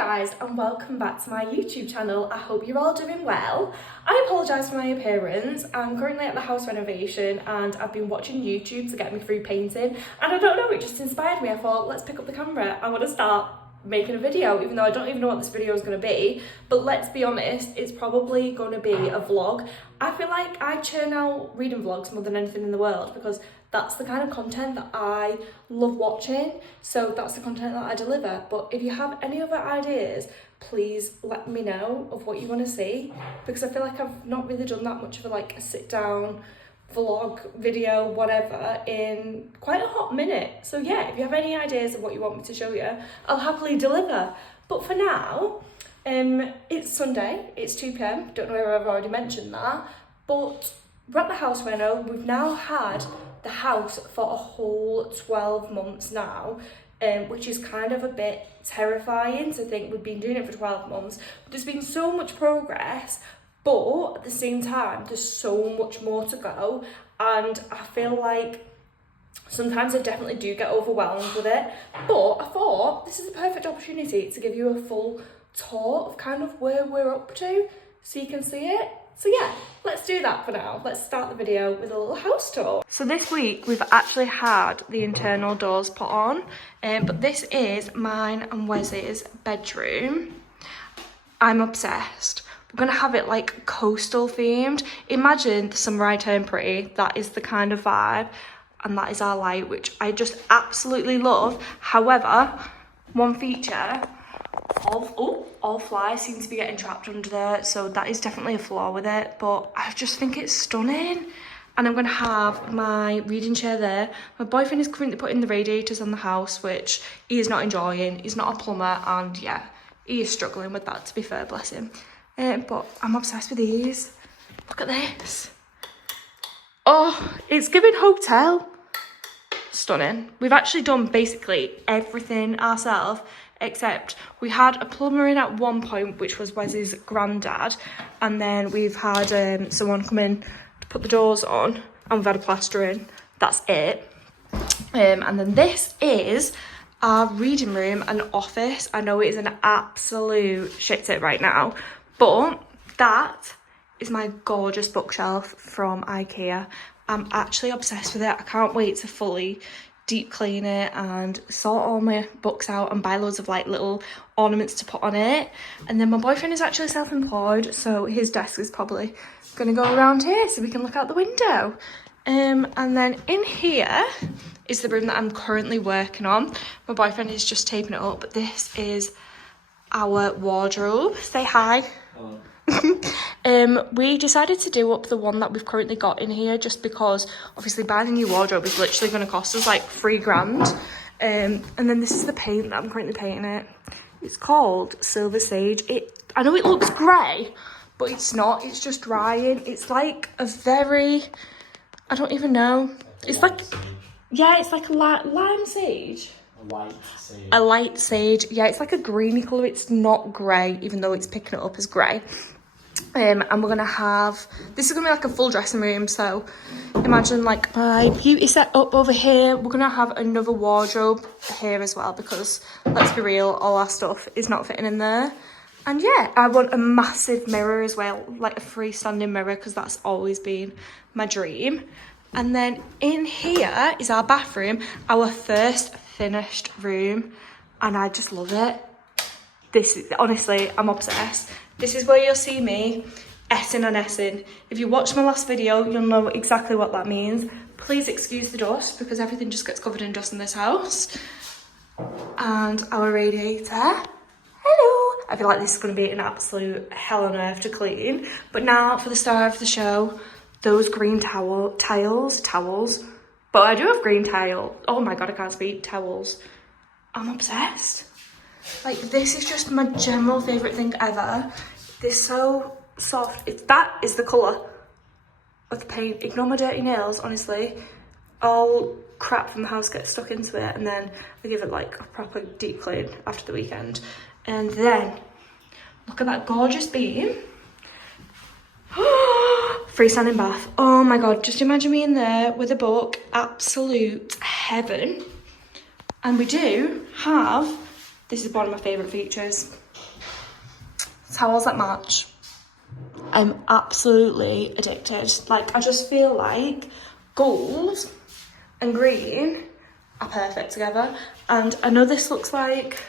guys, and welcome back to my YouTube channel. I hope you're all doing well. I apologise for my appearance. I'm currently at the house renovation and I've been watching YouTube to get me through painting, and I don't know, it just inspired me. I thought, let's pick up the camera. I want to start making a video, even though I don't even know what this video is going to be. But let's be honest, it's probably going to be a vlog. I feel like I churn out reading vlogs more than anything in the world because that's the kind of content that I love watching, so that's the content that I deliver. But if you have any other ideas, please let me know of what you want to see, because I feel like I've not really done that much of a sit down vlog video whatever in quite a hot minute. So yeah, if you have any ideas of what you want me to show you, I'll happily deliver. But for now, it's Sunday, it's 2 p.m, don't know whether I've already mentioned that, but we're at the house reno. We've now had the house for a whole 12 months now, which is kind of a bit terrifying to think we've been doing it for 12 months. But there's been so much progress, but at the same time, there's so much more to go. And I feel like sometimes I definitely do get overwhelmed with it. But I thought this is a perfect opportunity to give you a full tour of kind of where we're up to, so you can see it. So yeah, let's do that for now. Let's start the video with a little house tour. So this week we've actually had the internal doors put on, but this is mine and Wes's bedroom. I'm obsessed. We're gonna have it like coastal themed. Imagine the Summer I Turn Pretty. That is the kind of vibe, and that is our light, which I just absolutely love. However, one feature, all flies seem to be getting trapped under there, so that is definitely a flaw with it, but I just think it's stunning. And I'm going to have my reading chair there. My boyfriend is currently putting the radiators on the house, which he is not enjoying. He's not a plumber, and yeah, he is struggling with that, to be fair, bless him. But I'm obsessed with these. Look at this. Oh, it's giving hotel. Stunning. We've actually done basically everything ourselves, except we had a plumber in at one point, which was Wes's granddad, and then we've had someone come in to put the doors on, and we've had a plaster in. That's it. And then this is our reading room and office. I know it is an absolute shit tip right now, but that is my gorgeous bookshelf from IKEA. I'm actually obsessed with it. I can't wait to fully deep clean it and sort all my books out and buy loads of little ornaments to put on it. And then my boyfriend is actually self-employed, so his desk is probably gonna go around here so we can look out the window. And then in here is the room that I'm currently working on. My boyfriend is just taping it up, but this is our wardrobe. Say hi. Hello. We decided to do up the one that we've currently got in here, just because obviously buying a new wardrobe is literally going to cost us like £3,000. And then this is the paint that I'm currently painting it. It's called Silver Sage. I know it looks grey, but it's not. It's just drying. It's like a very, I don't even know. It's like, yeah, it's like a lime sage. A light sage. Yeah, it's like a greeny colour. It's not grey, even though it's picking it up as grey. And we're gonna have, this is gonna be like a full dressing room, so imagine like my beauty set up over here. We're gonna have another wardrobe here as well, because let's be real, all our stuff is not fitting in there. And yeah, I want a massive mirror as well, like a freestanding mirror, because that's always been my dream. And then in here is our bathroom, our first finished room, and I just love it. This is, honestly, I'm obsessed. This is where you'll see me essing and essing. If you watched my last video, you'll know exactly what that means. Please excuse the dust, because everything just gets covered in dust in this house. And our radiator. Hello. I feel like this is going to be an absolute hell on earth to clean. But now for the star of the show, those green towels. But I do have green tile. Oh my God, I can't speak. Towels. I'm obsessed. Like, this is just my general favourite thing ever. They're so soft. That is the colour of the paint. Ignore my dirty nails, honestly. All crap from the house gets stuck into it, and then I give it like a proper deep clean after the weekend. And then, look at that gorgeous beam. Freestanding bath. Oh my God, just imagine me in there with a book. Absolute heaven. And we do have This is one of my favourite features. Towels that match. I'm absolutely addicted. Like, I just feel like gold and green are perfect together. And I know this looks like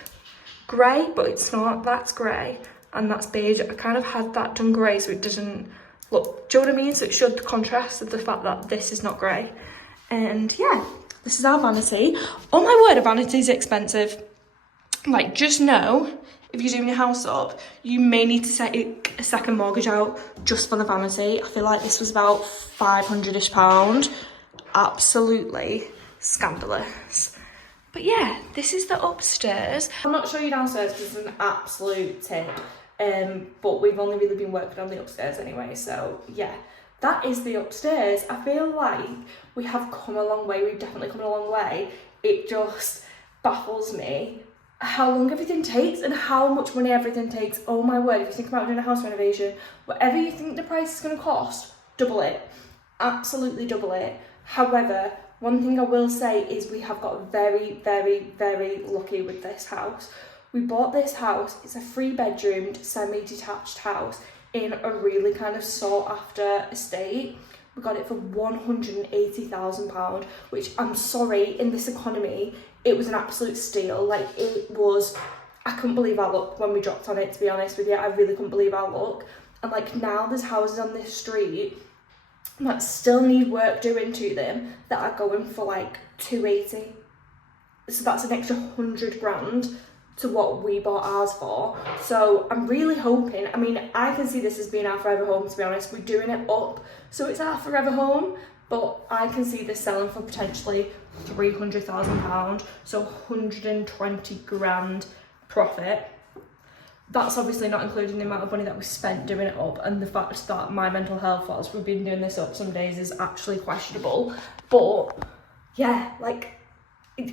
grey, but it's not. That's grey and that's beige. I kind of had that done grey so it doesn't look, do you know what I mean? So it showed the contrast of the fact that this is not grey. And yeah, this is our vanity. Oh my word, a vanity is expensive. Like, just know, if you're doing your house up, you may need to take a second mortgage out just for the vanity. I feel like this was about £500-ish. Absolutely scandalous. But yeah, this is the upstairs. I'll not show you downstairs because it's an absolute tip. But we've only really been working on the upstairs anyway, so yeah. That is the upstairs. I feel like we have come a long way. We've definitely come a long way. It just baffles me how long everything takes and how much money everything takes. Oh my word, if you think about doing a house renovation, whatever you think the price is going to cost, double it. Absolutely double it. However, one thing I will say is we have got very, very, very lucky with this house. We bought this house. It's a 3-bedroomed, semi-detached house in a really kind of sought after estate. We got it for £180,000, which, I'm sorry, in this economy, it was an absolute steal. Like, it was, I couldn't believe our luck when we dropped on it, to be honest with you. I really couldn't believe our luck. And like, now there's houses on this street that still need work doing to them that are going for like 280. So that's an extra 100 grand to what we bought ours for. So I'm really hoping, I mean, I can see this as being our forever home, to be honest. We're doing it up, so it's our forever home, but I can see this selling for potentially £300,000, so 120 grand profit. That's obviously not including the amount of money that we spent doing it up, and the fact that my mental health whilst we've been doing this up some days is actually questionable. But yeah, like,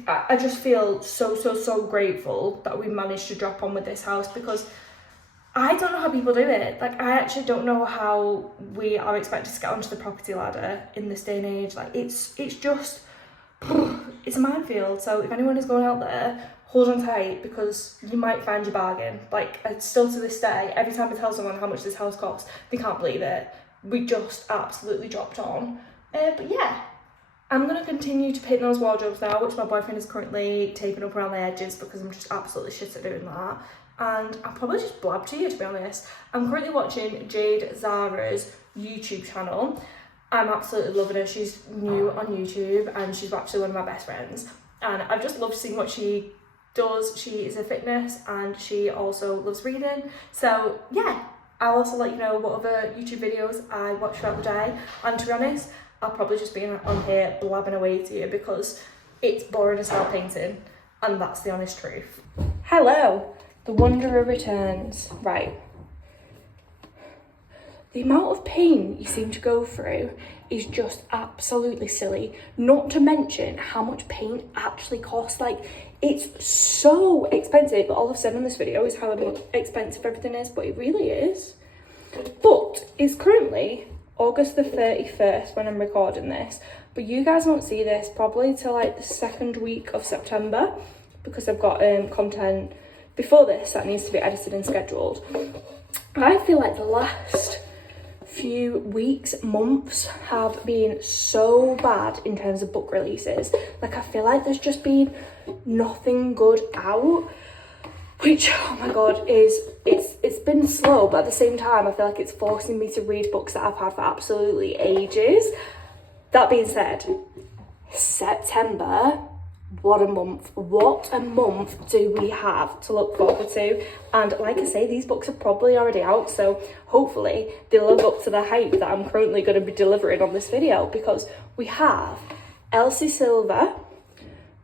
I just feel so grateful that we managed to drop on with this house, because I don't know how people do it. Like, I actually don't know how we are expected to get onto the property ladder in this day and age. Like, it's just, it's a minefield. So if anyone is going out there, hold on tight, because you might find your bargain. Like, still to this day, every time I tell someone how much this house costs, they can't believe it. We just absolutely dropped on. But yeah, I'm going to continue to paint those wardrobes now, which my boyfriend is currently taping up around the edges because I'm just absolutely shit at doing that. And I'll probably just blab to you, to be honest. I'm currently watching Jade Zara's YouTube channel. I'm absolutely loving her. She's new on YouTube and she's actually one of my best friends. And I've just loved seeing what she does. She is a fitness and she also loves reading. So yeah, I'll also let you know what other YouTube videos I watch throughout the day. And to be honest, I'll probably just be on here blabbing away to you because it's boring as hell painting, and that's the honest truth. Hello, the Wanderer returns. Right. The amount of pain you seem to go through is just absolutely silly. Not to mention how much paint actually costs. Like, it's so expensive. All I've said in this video is how expensive everything is, but it really is. But it's currently August the 31st when I'm recording this, but you guys won't see this probably till like the second week of September, because I've got content before this that needs to be edited and scheduled. I feel like the last few weeks, months have been so bad in terms of book releases. Like, I feel like there's just been nothing good out, which, oh my god, it's been slow, but at the same time I feel like it's forcing me to read books that I've had for absolutely ages. That being said, September, what a month do we have to look forward to. And like I say, these books are probably already out, so hopefully they live up to the hype that I'm currently going to be delivering on this video, because we have Elsie Silver,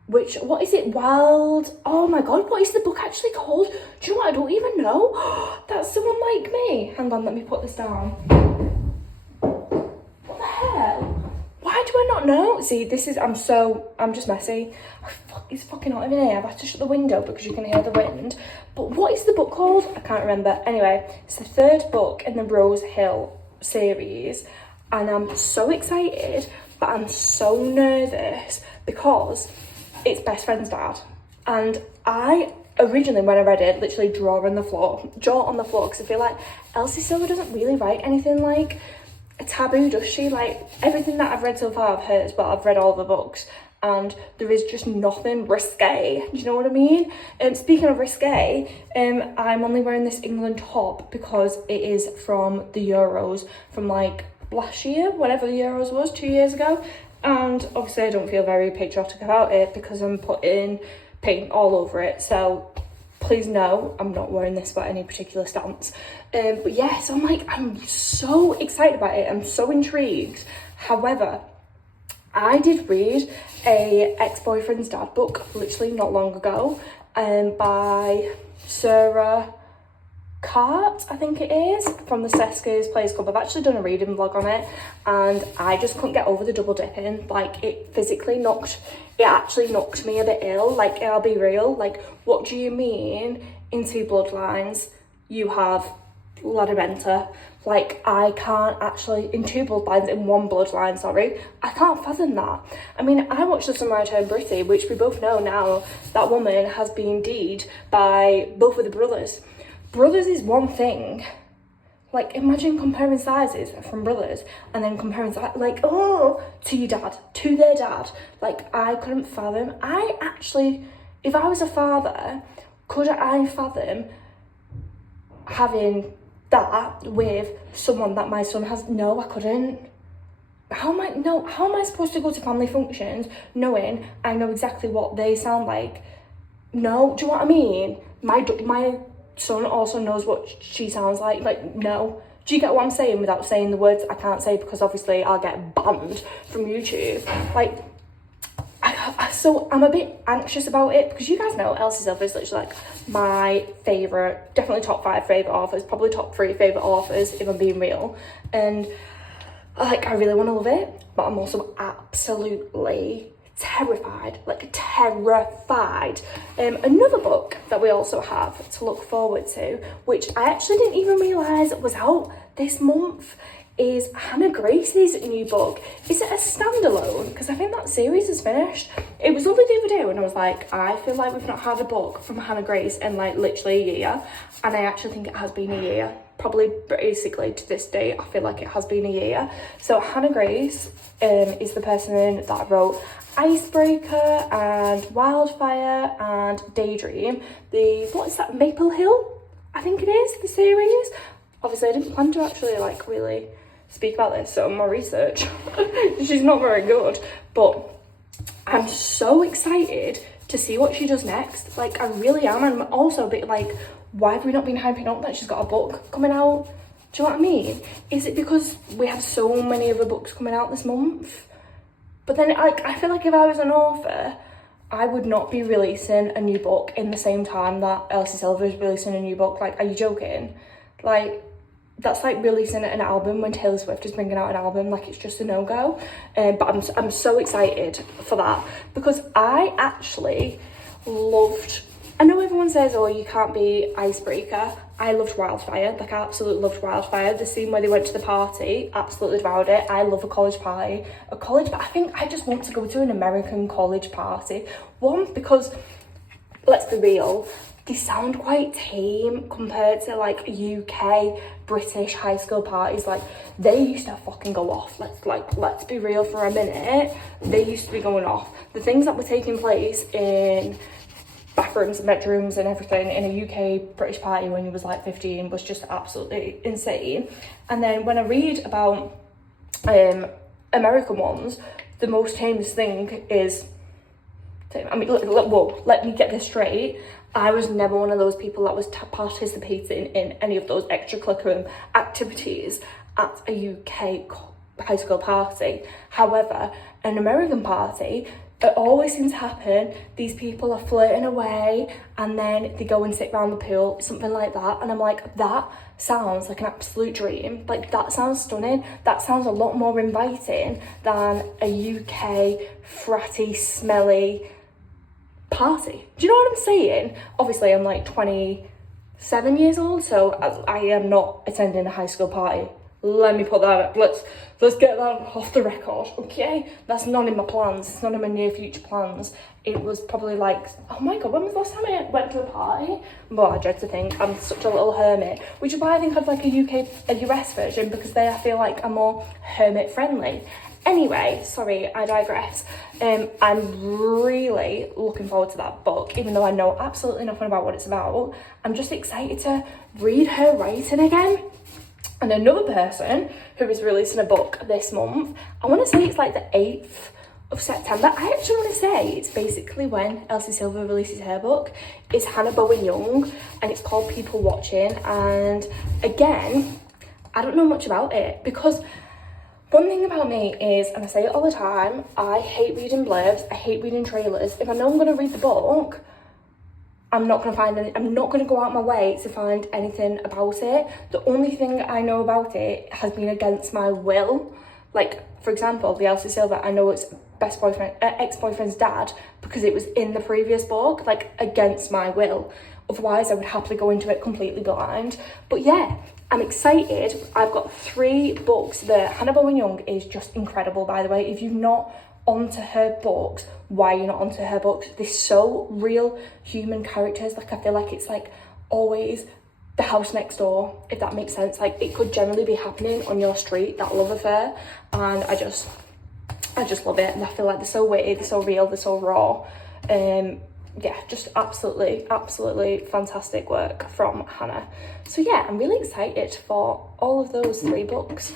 which, what is it? Wild. Oh my god, what is the book actually called? Do you know what? I don't even know. That's someone like me. Hang on, let me put this down. What the hell? Why do I not know? See, this is, I'm just messy. It's fucking hot in here. I've had to shut the window because you can hear the wind. But what is the book called? I can't remember. Anyway, it's the third book in the Rose Hill series. And I'm so excited, but I'm so nervous because it's best friend's dad, and I originally when I read it, literally jaw on the floor, because I feel like Elsie Silver doesn't really write anything like a taboo, does she? Like, everything that I've read so far of hers, but I've read all the books, and there is just nothing risque. Do you know what I mean? Speaking of risque, I'm only wearing this England top because it is from the Euros from like last year, whatever the Euros was, 2 years ago. And obviously I don't feel very patriotic about it because I'm putting paint all over it. So please know I'm not wearing this for any particular stance. But yes, I'm so excited about it. I'm so intrigued. However, I did read a ex-boyfriend's dad book literally not long ago, by Sarah Cart, I think it is, from the Seskers Players Club. I've actually done a reading vlog on it, and I just couldn't get over the double dipping. Like, it actually knocked me a bit ill. Like, I'll be real, like, what do you mean in Two Bloodlines you have Ladamenta? Like, I can't actually, in Two Bloodlines, in One Bloodline, sorry, I can't fathom that. I mean, I watched The Summer I Turned Pretty, which we both know now that woman has been deed by both of the brothers. Brothers is one thing. Like, imagine comparing sizes from brothers and then comparing, like, to your dad, to their dad. Like, I couldn't fathom. I actually, if I was a father, could I fathom having that with someone that my son has? No, I couldn't. How am I supposed to go to family functions knowing I know exactly what they sound like? No, do you know what I mean? My son also knows what she sounds like. Like, no. Do you get what I'm saying without saying the words I can't say, because obviously I'll get banned from YouTube? Like, so I'm a bit anxious about it, because you guys know Elsie Silver is literally like my favourite, definitely top 5 favourite authors, probably top 3 favourite authors if I'm being real. And like, I really want to love it, but I'm also absolutely terrified. Another book that we also have to look forward to, which I actually didn't even realise was out this month, is Hannah Grace's new book. Is it a standalone? Because I think that series is finished. It was only the other day when I was like, I feel like we've not had a book from Hannah Grace in like literally a year, and I actually think it has been a year. Probably basically to this day, I feel like it has been a year. So Hannah Grace is the person that wrote Icebreaker and Wildfire and Daydream. What is that, Maple Hill? I think it is, the series. Obviously I didn't plan to actually like really speak about this, so my research, she's not very good, but I'm so excited to see what she does next. Like, I really am. And I'm also a bit like, why have we not been hyping up that she's got a book coming out? Do you know what I mean? Is it because we have so many other books coming out this month? But then, like, I feel like if I was an author, I would not be releasing a new book in the same time that Elsie Silver is releasing a new book. Like, are you joking? Like, that's like releasing an album when Taylor Swift is bringing out an album. Like, it's just a no-go. But I'm so excited for that, because I actually loved, I know everyone says, oh, you can't be Icebreaker. I loved Wildfire. Like, I absolutely loved Wildfire. The scene where they went to the party, absolutely devoured it. I love a college party. I think I just want to go to an American college party. One, because, let's be real, they sound quite tame compared to like UK, British high school parties. Like, they used to fucking go off. Let's be real for a minute. They used to be going off. The things that were taking place in bathrooms and bedrooms and everything in a UK British party when you was like 15 was just absolutely insane. And then when I read about American ones, the most tamest thing is, I mean, let me get this straight. I was never one of those people that was participating in any of those extracurricular activities at a UK high school party. However, an American party, it always seems to happen. These people are flirting away and then they go and sit around the pool, something like that. And I'm like, that sounds like an absolute dream. Like, that sounds stunning. That sounds a lot more inviting than a UK fratty, smelly party. Do you know what I'm saying? Obviously, I'm like 27 years old, so I am not attending a high school party. Let me put that up. Let's get that off the record, okay? That's not in my plans. It's not in my near future plans. It was probably like, oh my god, when was the last time I went to a party? Well, I dread to think. I'm such a little hermit, which is why I think I'd like a US version, because they, I feel like, are more hermit friendly. Anyway, sorry, I digress. I'm really looking forward to that book, even though I know absolutely nothing about what it's about. I'm just excited to read her writing again. And another person who is releasing a book this month, I want to say it's like the 8th of September. I actually want to say it's basically when Elsie Silver releases her book. It's Hannah Bonam-Young, and it's called People Watching. And again, I don't know much about it, because one thing about me is, and I say it all the time, I hate reading blurbs, I hate reading trailers. If I know I'm going to read the book, I'm not going to go out my way to find anything about it. The only thing I know about it has been against my will. Like, for example, the Elsie Silver, I know it's ex-boyfriend's dad, because it was in the previous book, like, against my will. Otherwise, I would happily go into it completely blind. But yeah, I'm excited. I've got 3 books there. Hannah Bonam-Young is just incredible, by the way. If you're not onto her books, why are you not onto her books? They're so real human characters. Like, I feel like it's like always the house next door, if that makes sense. Like, it could generally be happening on your street, that love affair. And I just love it. And I feel like they're so witty, they're so real, they're so raw. Yeah, just absolutely fantastic work from Hannah. So yeah, I'm really excited for all of those 3 books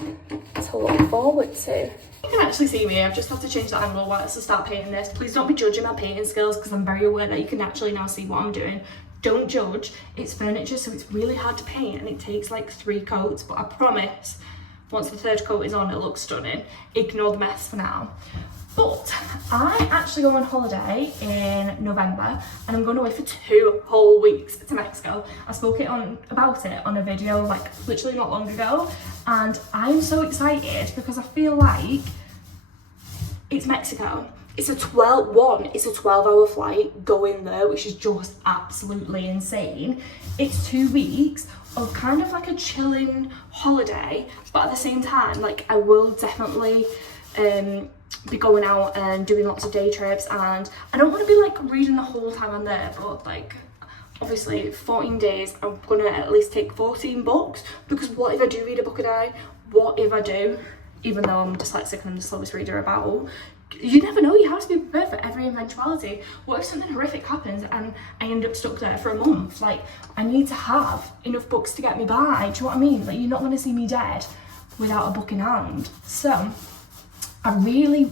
to look forward to. You can actually see me. I've just had to change the angle whilst I start painting this. Please don't be judging my painting skills, because I'm very aware that you can actually now see what I'm doing. Don't judge. It's furniture, so it's really hard to paint, and it takes like 3 coats, but I promise once the 3rd coat is on, it looks stunning. Ignore the mess for now. But I actually go on holiday in November, and I'm going away for 2 whole weeks to Mexico. I spoke about it on a video like literally not long ago, and I'm so excited because I feel like it's Mexico. It's a 12-hour flight going there, which is just absolutely insane. It's 2 weeks of kind of like a chilling holiday, but at the same time, like, I will definitely be going out and doing lots of day trips, and I don't want to be like reading the whole time I'm there, but like, obviously 14 days, I'm gonna at least take 14 books, because what if I do read a book a day? What if I do? Even though I'm dyslexic and the slowest reader about, you never know. You have to be prepared for every eventuality. What if something horrific happens and I end up stuck there for a month? Like, I need to have enough books to get me by. Do you know what I mean? Like, you're not going to see me dead without a book in hand. So I really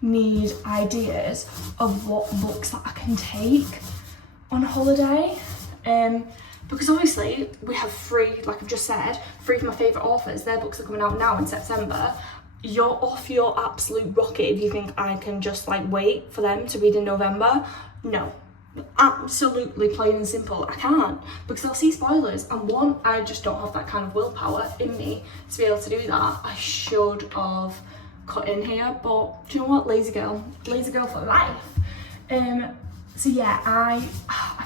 need ideas of what books that I can take on holiday. Because obviously we have 3, like I've just said, 3 of my favourite authors. Their books are coming out now in September. You're off your absolute rocket if you think I can just like wait for them to read in November. No, absolutely, plain and simple, I can't, because I'll see spoilers, and 1, I just don't have that kind of willpower in me to be able to do that. I should have cut in here, but do you know what, lazy girl for life. So yeah, I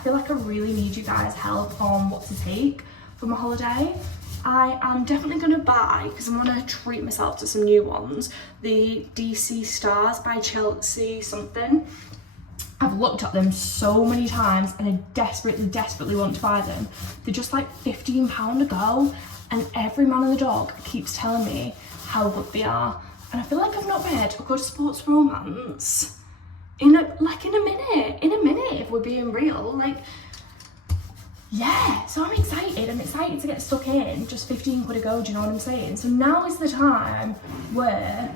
feel like I really need you guys' help on what to take for my holiday. I am definitely going to buy, because I want to treat myself to some new ones, the DC Stars by Chelsea something. I've looked at them so many times and I desperately want to buy them. They're just like £15 a go, and every man and the dog keeps telling me how good they are. And I feel like I've not read a good sports romance in a minute, if we're being real. Like, yeah, so I'm excited to get stuck in. Just 15 quid a go, do you know what I'm saying? So now is the time where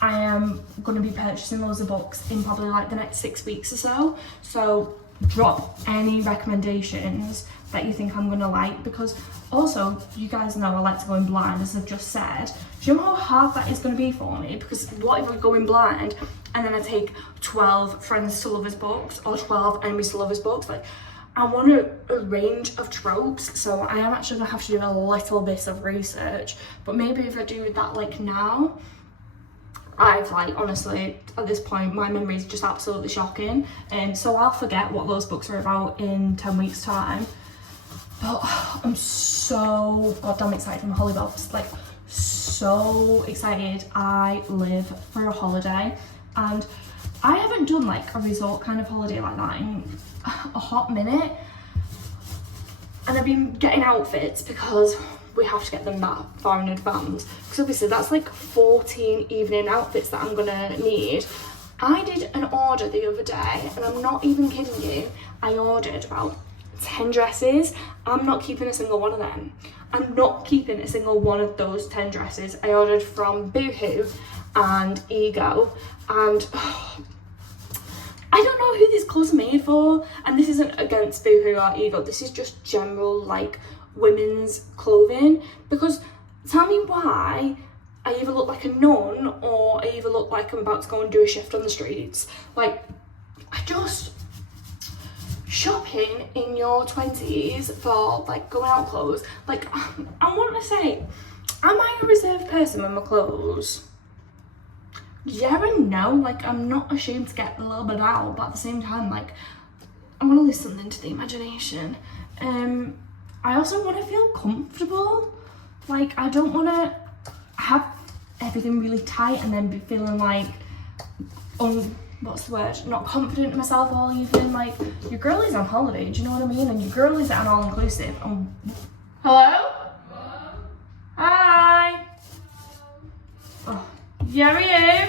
I am going to be purchasing loads of books in probably like the next 6 weeks or so. So drop any recommendations that you think I'm going to like, because also, you guys know I like to go in blind, as I've just said. Do you know how hard that is going to be for me? Because what if I go in blind and then I take 12 Friends to Lovers books or 12 Enemies to Lovers books? Like, I want a range of tropes, so I am actually going to have to do a little bit of research. But maybe if I do that like now, I've like, honestly, at this point, my memory is just absolutely shocking. So I'll forget what those books are about in 10 weeks time. But I'm so so goddamn excited for my holiday, like so excited. I live for a holiday, and I haven't done like a resort kind of holiday like that in a hot minute, and I've been getting outfits because we have to get them that far in advance, because obviously that's like 14 evening outfits that I'm gonna need. I did an order the other day, and I'm not even kidding you, I ordered about 10 dresses. I'm not keeping a single one of them. I'm not keeping a single one of those 10 dresses. I ordered from Boohoo and Ego, and I don't know who these clothes are made for, and this isn't against Boohoo or Ego, this is just general like women's clothing, because tell me why I either look like a nun or I either look like I'm about to go and do a shift on the streets. Like, I just, shopping in your 20s for like going out clothes, like I want to say, am I a reserved person with my clothes? Yeah and no, like I'm not ashamed to get a little bit out, but at the same time, like I want to leave something to the imagination. I also want to feel comfortable. Like, I don't want to have everything really tight and then be feeling like, what's the word, not confident in myself all evening. Like, your girl is on holiday, do you know what I mean? And your girl is at an all-inclusive. Hello? Hi. Oh, yeah, are you?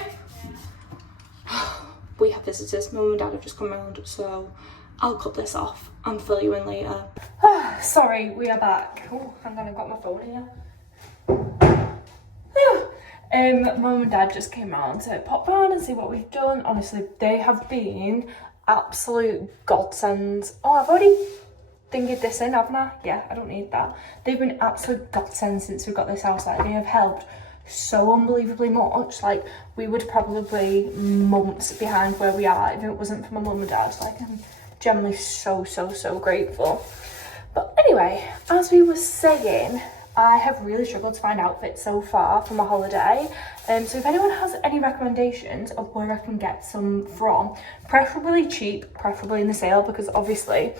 We have visitors. Mum and Dad have just come round, so I'll cut this off and fill you in later. Sorry, we are back. Oh, hang on, I've got my phone here. Mum and Dad just came round to pop round and see what we've done. Honestly, they have been absolute godsends. Oh, I've already thingied this in, haven't I? Yeah, I don't need that. They've been absolute godsends since we got this house. Like, they have helped so unbelievably much. Like, we would probably months behind where we are if it wasn't for my mum and dad. Like, I'm generally so grateful. But anyway, as we were saying, I have really struggled to find outfits so far for my holiday. So if anyone has any recommendations of where I can get some from, preferably cheap, preferably in the sale, because obviously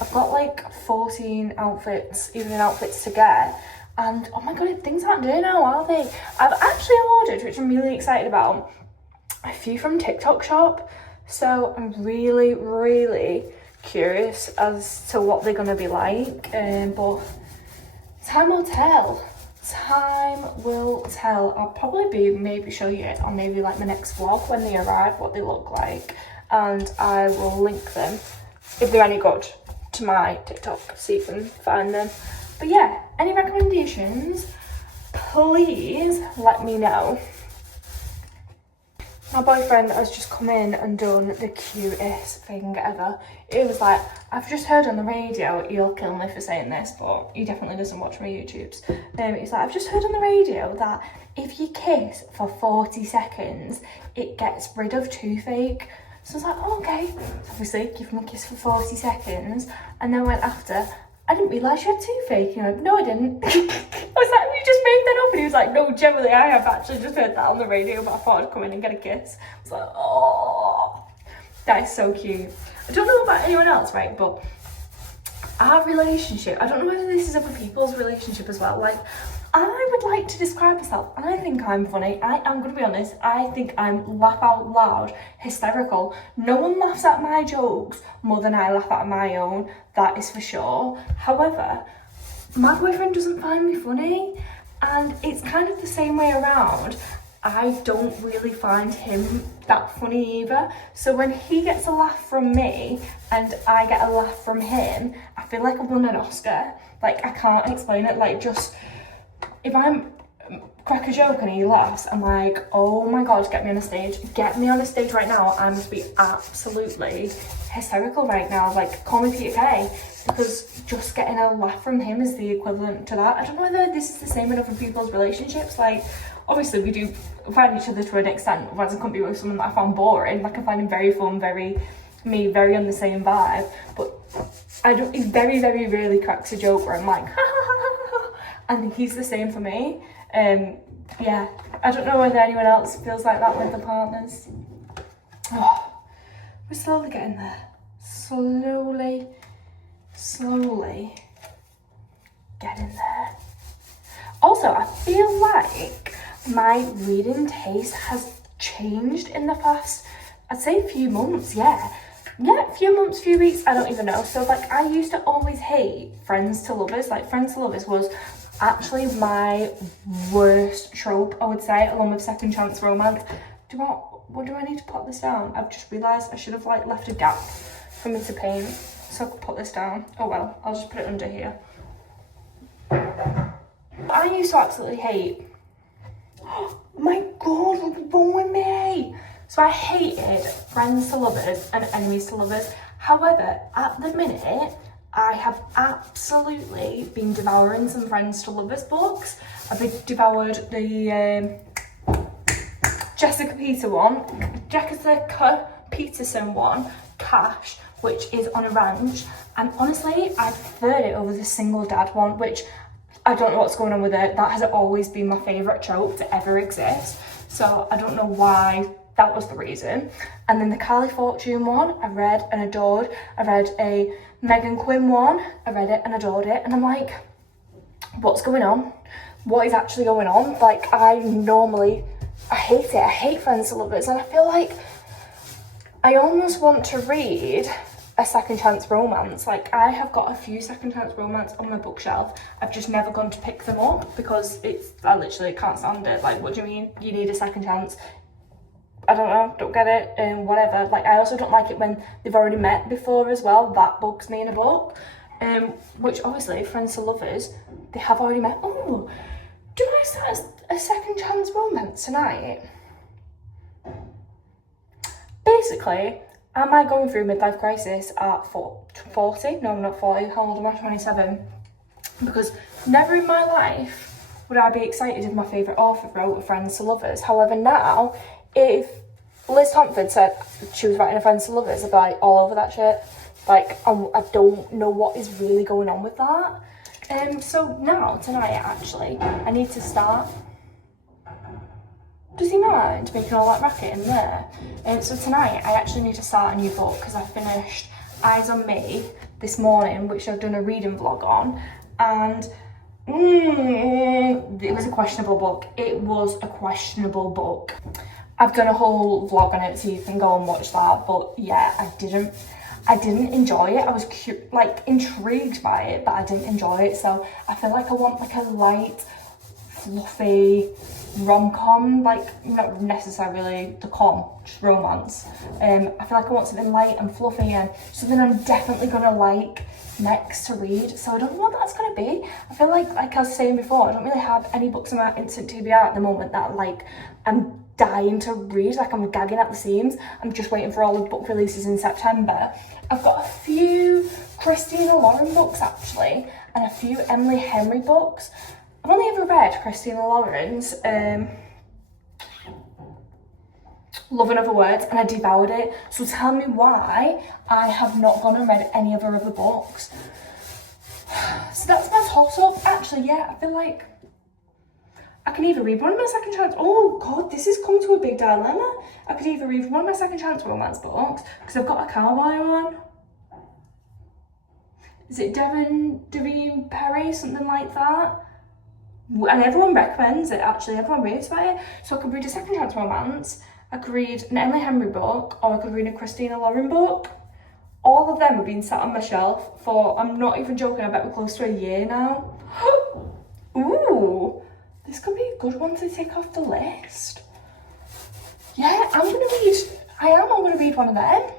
I've got like 14 outfits, evening outfits to get. And oh my god, things aren't doing now, are they? I've actually ordered, which I'm really excited about, a few from TikTok shop. So I'm really curious as to what they're gonna be like. But time will tell. Time will tell. I'll probably maybe show you it on maybe like my next vlog when they arrive, what they look like. And I will link them, if they're any good, to my TikTok so you can find them. But yeah, any recommendations, please let me know. My boyfriend has just come in and done the cutest thing ever. It was like, I've just heard on the radio, he'll kill me for saying this, but he definitely doesn't watch my YouTubes. It's like, I've just heard on the radio that if you kiss for 40 seconds, it gets rid of toothache. So I was like, oh, okay. Obviously, give him a kiss for 40 seconds. And then went after, I didn't realise you had toothache. And I went, no, I didn't. I was like, we just made that up. And he was like, no, generally, I have actually just heard that on the radio, but I thought I'd come in and get a kiss. I was like, oh, that is so cute. I don't know about anyone else, right? But our relationship, I don't know whether this is other people's relationship as well. Like, I would like to describe myself. I think I'm funny. I'm going to be honest. I think I'm laugh out loud, hysterical. No one laughs at my jokes more than I laugh at my own. That is for sure. However, my boyfriend doesn't find me funny. And it's kind of the same way around. I don't really find him that funny either. So when he gets a laugh from me and I get a laugh from him, I feel like I've won an Oscar. Like, I can't explain it. Like, just, if I'm crack a joke and he laughs, I'm like, oh my god, get me on a stage. Get me on a stage right now. I must be absolutely hysterical right now. Like, call me Peter Kay. Because just getting a laugh from him is the equivalent to that. I don't know whether this is the same in other people's relationships. Like, obviously we do find each other to an extent, otherwise I couldn't be with someone that I found boring. Like, I find him very fun, very on the same vibe. But he very rarely cracks a joke where I'm like, ha ha ha ha, and he's the same for me. Yeah, I don't know whether anyone else feels like that with their partners. Oh, we're slowly getting there. Slowly getting there. Also, I feel like my reading taste has changed in the past, I'd say a few months, yeah, a few months, few weeks, I don't even know. So like, I used to always hate Friends to Lovers. Like, Friends to Lovers was actually my worst trope, I would say, along with Second Chance Romance. What do I need to put this down? I've just realised I should have like left a gap for me to paint so I could put this down. Oh well, I'll just put it under here. I used to absolutely hate, oh my god, what's wrong with me? So I hated Friends to Lovers and Enemies to Lovers. However, at the minute, I have absolutely been devouring some Friends to Lovers books. I've devoured the Jessica Peterson one, Cash, which is on a ranch. And honestly, I preferred it over the Single Dad one, which I don't know what's going on with it. That has always been my favourite trope to ever exist. So I don't know why that was the reason. And then the Carly Fortune one, I read and adored. I read a Megan Quinn one, I read it and adored it. And I'm like, what's going on? What is actually going on? Like, I hate it. I hate Friends to Lovers. And I feel like I almost want to read a Second Chance Romance. Like, I have got a few Second Chance Romance on my bookshelf. I've just never gone to pick them up because I literally can't stand it. Like, what do you mean you need a second chance? I don't know, don't get it, whatever. Like, I also don't like it when they've already met before as well. That bugs me in a book. Which obviously, Friends to Lovers, they have already met. Oh, do I start a Second Chance Romance tonight? Basically, am I going through a midlife crisis at 40? No, I'm not 40. How old am I? 27. Because never in my life would I be excited if my favourite author wrote a Friends to Lovers. However, now, if Liz Tomford said she was writing a Friends to Lovers, I'd be like all over that shit. Like, I don't know what is really going on with that. So now, tonight, actually, I need to start. Does he mind making all that racket in there? So tonight, I actually need to start a new book because I finished Eyes on Me this morning, which I've done a reading vlog on, and it was a questionable book. It was a questionable book. I've done a whole vlog on it, so you can go and watch that. But yeah, I didn't enjoy it. I was intrigued by it, but I didn't enjoy it. So I feel like I want like a light, fluffy rom-com, like not necessarily the just romance. I feel like I want something light and fluffy and something I'm definitely gonna like next to read. So I don't know what that's gonna be. I feel like I was saying before, I don't really have any books in my instant TBR at the moment that like I'm dying to read. Like, I'm gagging at the seams. I'm just waiting for all the book releases in September. I've got a few Christina Lauren books actually, and a few Emily Henry books. I've only ever read Christina Lauren's Love and Other Words, and I devoured it. So tell me why I have not gone and read any of her other books. So that's my toss-up. Actually, yeah, I feel like I can either read one of my Second Chance. Oh god, this has come to a big dilemma. I could either read one of my Second Chance Romance books because I've got a cowboy one. Is it Devine Perry, something like that? And everyone recommends it, actually. Everyone raves about it. So I could read a Second Chance Romance, I could read an Emily Henry book, or I could read a Christina Lauren book. All of them have been sat on my shelf for, I'm not even joking, I bet we're close to a year now. Ooh, this could be a good one to take off the list. Yeah, I'm gonna read one of them.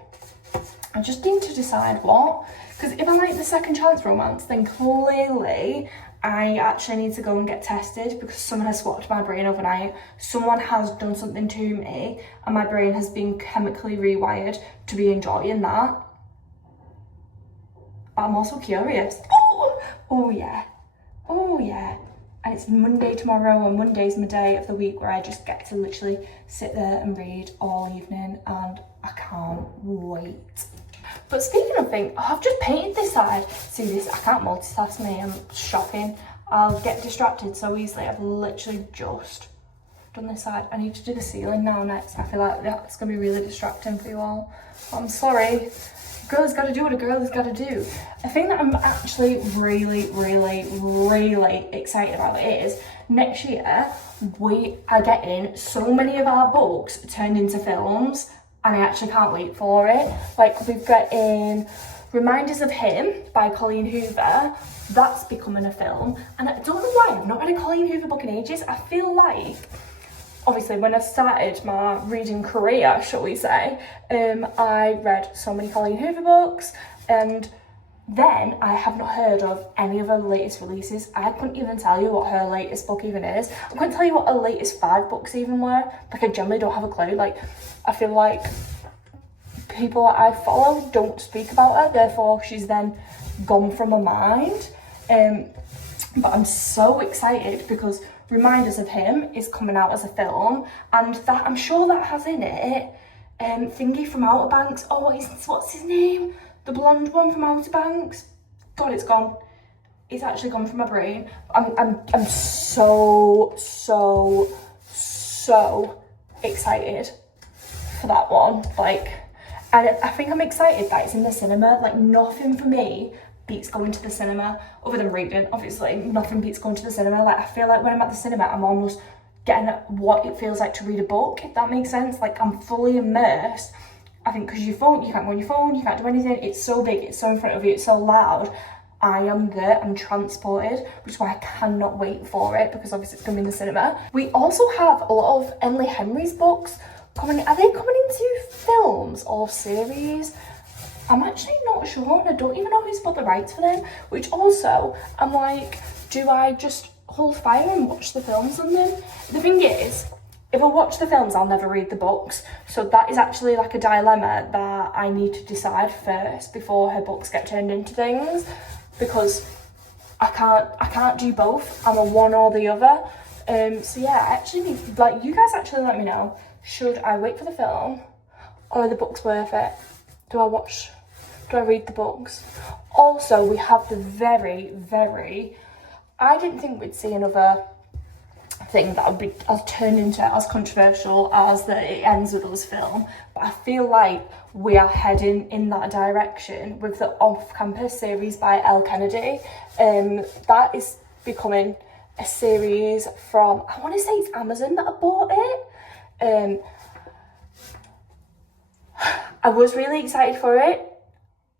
I just need to decide what. Because if I like the Second Chance Romance, then clearly I actually need to go and get tested because someone has swapped my brain overnight. Someone has done something to me and my brain has been chemically rewired to be enjoying that. But I'm also curious. Oh yeah. And it's Monday tomorrow, and Monday's my day of the week where I just get to literally sit there and read all evening, and I can't wait. But speaking of things, I've just painted this side. See this, I can't multitask me, I'm shopping. I'll get distracted so easily. I've literally just done this side. I need to do the ceiling now next. I feel like that's gonna be really distracting for you all. But I'm sorry, girl has got to do what a girl has got to do. A thing that I'm actually really, really, really excited about is next year we are getting so many of our books turned into films, and I actually can't wait for it. Like, we've got in Reminders of Him by Colleen Hoover. That's becoming a film, and I don't know why I've not read a Colleen Hoover book in ages. I feel like, obviously, when I started my reading career, shall we say, I read so many Colleen Hoover books, and then I have not heard of any of her latest releases. I couldn't even tell you what her latest book even is. I couldn't tell you what her latest 5 books even were. Like, I generally don't have a clue. Like, I feel like people that I follow don't speak about her, therefore she's then gone from my mind. But I'm so excited because Reminders of Him is coming out as a film, and that I'm sure that has in it thingy from Outer Banks. Oh, what's his name? The blonde one from Outer Banks. God, it's gone. It's actually gone from my brain. I'm so excited for that one. Like, and I think I'm excited that it's in the cinema. Like, nothing for me beats going to the cinema, other than reading, obviously. Nothing beats going to the cinema. Like, I feel like when I'm at the cinema, I'm almost getting what it feels like to read a book, if that makes sense. Like, I'm fully immersed. I think because your phone, you can't go on your phone, you can't do anything. It's so big, it's so in front of you, it's so loud. I am there, I'm transported, which is why I cannot wait for it, because obviously it's going to be in the cinema. We also have a lot of Emily Henry's books coming. Are they coming into films or series? I'm actually not sure, and I don't even know who's bought the rights for them, which also, I'm like, do I just hold fire and watch the films on them? The thing is, if I watch the films, I'll never read the books. So that is actually like a dilemma that I need to decide first before her books get turned into things, because I can't do both. I'm a one or the other. So yeah, I actually need, like, you guys actually let me know, should I wait for the film, or are the books worth it? Do I read the books? Also, we have the very, I didn't think we'd see another thing that would be turned into as controversial as the It Ends With Us film, but I feel like we are heading in that direction with the Off-Campus series by Elle Kennedy. That is becoming a series from, I want to say it's Amazon that I bought it. I was really excited for it.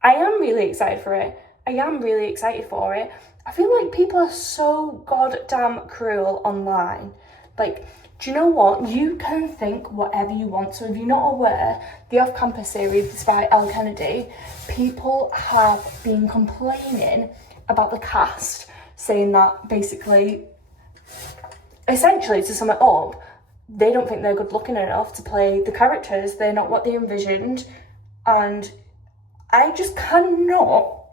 I am really excited for it. I feel like people are so goddamn cruel online. Like, do you know what? You can think whatever you want. So if you're not aware, the Off-Campus series by Elle Kennedy, people have been complaining about the cast, saying that basically, essentially, to sum it up, they don't think they're good looking enough to play the characters. They're not what they envisioned. And I just cannot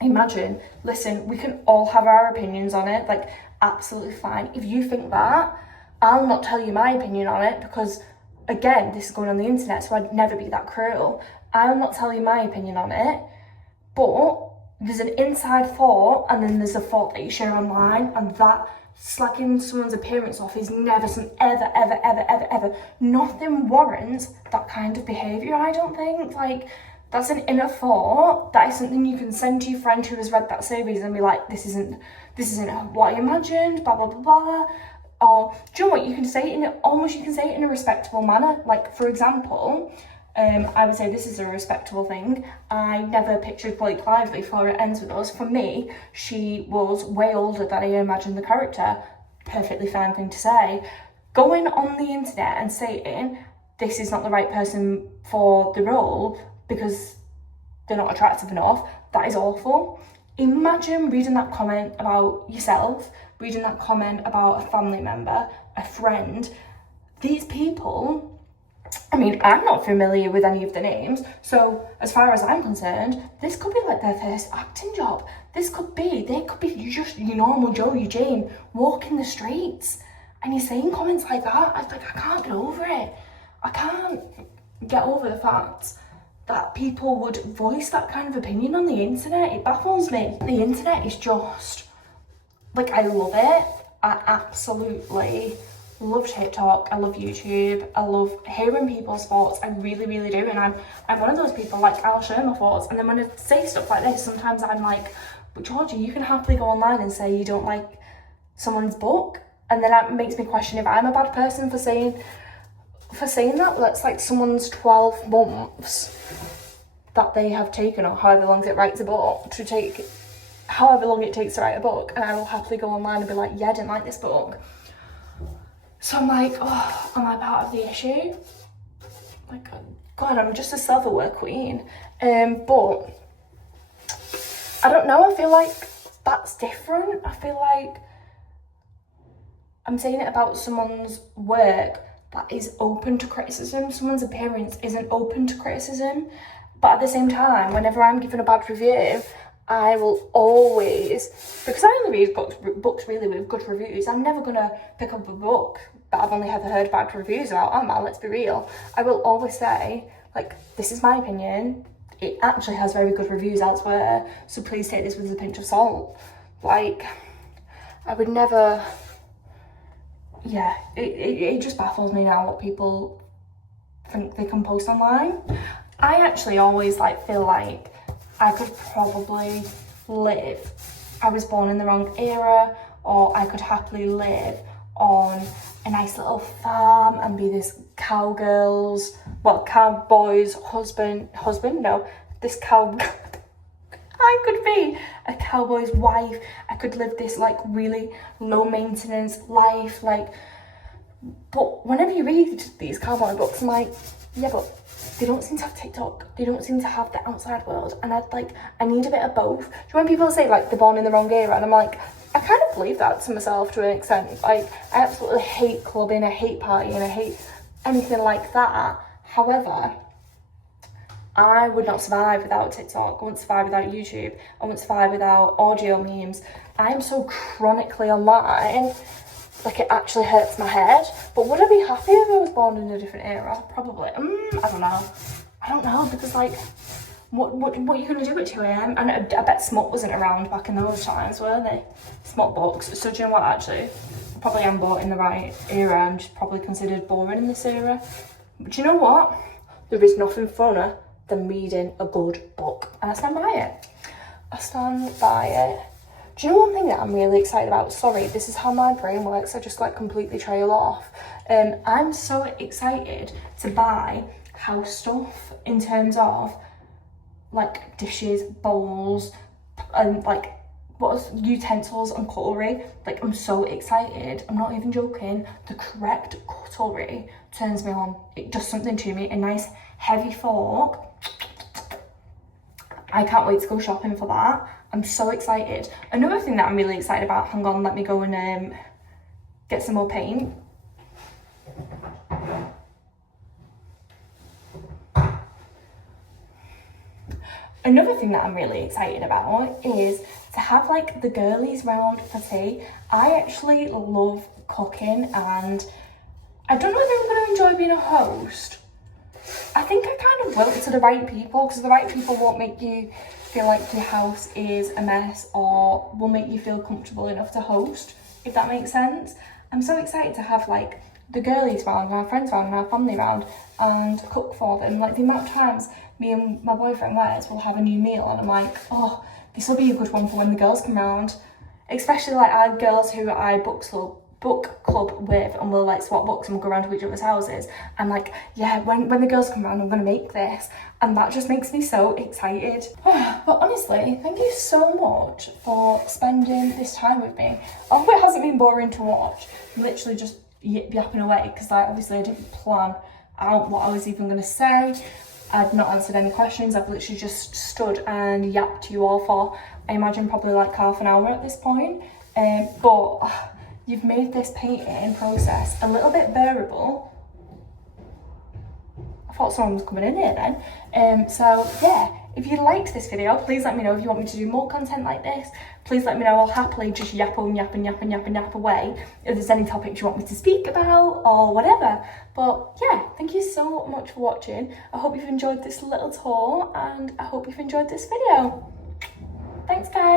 imagine. Listen, we can all have our opinions on it, like, absolutely fine. If you think that, I'll not tell you my opinion on it, because again, this is going on the internet, so I'd never be that cruel. I'll not tell you my opinion on it, but there's an inside thought, and then there's a thought that you share online, and that slacking someone's appearance off is never ever, nothing warrants that kind of behaviour, I don't think. Like, that's an inner thought. That is something you can send to your friend who has read that series and be like, this isn't what I imagined, blah, blah, blah, blah. Or, do you know what, you can say it in a respectable manner. Like, for example, I would say this is a respectable thing. I never pictured Blake Lively for It Ends With Us. For me, she was way older than I imagined the character. Perfectly fine thing to say. Going on the internet and saying, this is not the right person for the role because they're not attractive enough, that is awful. Imagine reading that comment about yourself, reading that comment about a family member, a friend. These people, I mean, I'm not familiar with any of the names, so as far as I'm concerned, this could be like their first acting job. They could be just your normal Joe, your Jane, walking the streets, and you're saying comments like that. I can't get over it. I can't get over the fact that people would voice that kind of opinion on the internet. It baffles me. The internet is just, like, I love it. I absolutely love TikTok, I love YouTube, I love hearing people's thoughts, I really, really do. And I'm one of those people, like, I'll share my thoughts, and then when I say stuff like this, sometimes I'm like, but Georgie, you can happily go online and say you don't like someone's book, and then that makes me question if I'm a bad person for saying that. That's like someone's 12 months that they have taken, or however long it writes a book, to take however long it takes to write a book, and I will happily go online and be like, yeah, I didn't like this book. So I'm like, oh, am I part of the issue? Like, God, I'm just a self-aware queen. But I don't know, I feel like that's different. I feel like I'm saying it about someone's work that is open to criticism. Someone's appearance isn't open to criticism. But at the same time, whenever I'm given a bad review, I will always, because I only read books really with good reviews. I'm never going to pick up a book that I've only ever heard bad reviews about, am I? Let's be real. I will always say, like, this is my opinion. It actually has very good reviews elsewhere, so please take this with a pinch of salt. Like, I would never, yeah, it just baffles me now what people think they can post online. I actually always, like, feel like I could probably live, I was born in the wrong era, or I could happily live on a nice little farm and be this cowboy's husband, no, this cow, I could be a cowboy's wife. I could live this, like, really low maintenance life, like, but whenever you read these cowboy books, I'm like, yeah, but they don't seem to have TikTok, they don't seem to have the outside world, and I need a bit of both. Do you know when people say, like, they're born in the wrong era? And I'm like, I kind of believe that to myself to an extent. Like, I absolutely hate clubbing, I hate partying, I hate anything like that. However, I would not survive without TikTok, I wouldn't survive without YouTube, I wouldn't survive without audio memes. I'm so chronically online, like, it actually hurts my head. But would I be happy if I was born in a different era? Probably. I don't know, because, like, what are you going to do at 2 a.m? And I bet Smut wasn't around back in those times, were they? Smut books. So do you know what, actually? I probably am born in the right era. I'm just probably considered boring in this era. But do you know what? There is nothing funner than reading a good book. And I stand by it. I stand by it. Do you know one thing that I'm really excited about? Sorry, this is how my brain works. I just, like, completely trail off. I'm so excited to buy house stuff in terms of, like, dishes, bowls, and, like, utensils and cutlery. Like, I'm so excited. I'm not even joking. The correct cutlery turns me on. It does something to me. A nice heavy fork. I can't wait to go shopping for that. I'm so excited. Another thing that I'm really excited about, hang on, let me go and get some more paint. Another thing that I'm really excited about is to have, like, the girlies round for tea. I actually love cooking, and I don't know if I'm going to enjoy being a host. I think I kind of will, to the right people, because the right people won't make you feel like your house is a mess, or will make you feel comfortable enough to host, if that makes sense. I'm so excited to have, like, the girlies round, and our friends round, and our family round, and cook for them. Like, the amount of times me and my boyfriend Wes will have a new meal, and I'm like, oh, this will be a good one for when the girls come round. Especially, like, our girls who I book club with, and we'll, like, swap books and we'll go around to each other's houses. I'm like, yeah, when the girls come round, I'm gonna make this, and that just makes me so excited. But honestly, thank you so much for spending this time with me. I hope it hasn't been boring to watch. I'm literally just yapping away, because, like, obviously I didn't plan out what I was even gonna say. I've not answered any questions. I've literally just stood and yapped to you all for, I imagine, probably like half an hour at this point. But you've made this painting process a little bit bearable. I thought someone was coming in here then. So yeah, if you liked this video, please let me know if you want me to do more content like this. Please let me know. I'll happily just yap away if there's any topics you want me to speak about or whatever. But yeah, thank you so much for watching. I hope you've enjoyed this little tour, and I hope you've enjoyed this video. Thanks, guys.